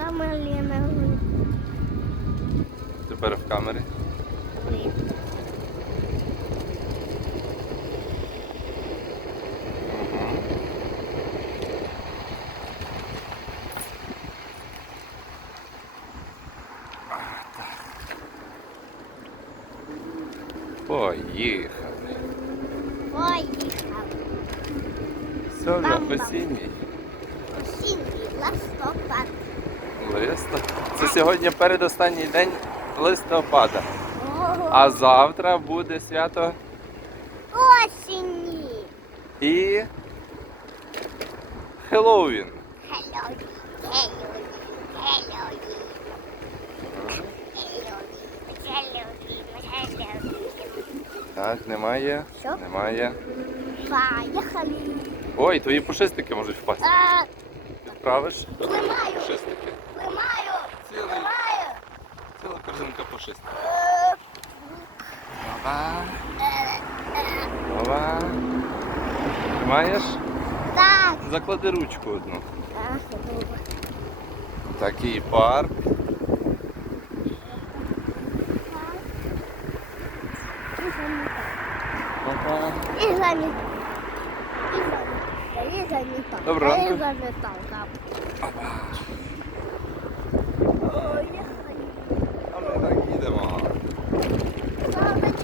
камері не видно. Тепер в камері. Мгм. А, так. Поїхали. Поїхав. Все вже Бам-бам. осінній. Листо. Це сьогодні передостанній день листопада. А завтра буде свято Осінні. і Хеллоуін. Хеллоуін. Хеллоуін. Хеллоуін. Хеллоуін. Хеллоуін. Так, немає. Що? Немає. Поїхали. Ой, твої пушистики можуть впасти. Пушистики. Тримаю. Цілий. Ціла корзинка пушистик. Е, Ова. Ова. Тримаєш? Так. Заклади ручку одну. Так. Такий парк. Ага. І Jeszcze nie to. Dobra. Ja wezmę tą kapkę. O, jechaj. Ale tak idę, ma. To ma być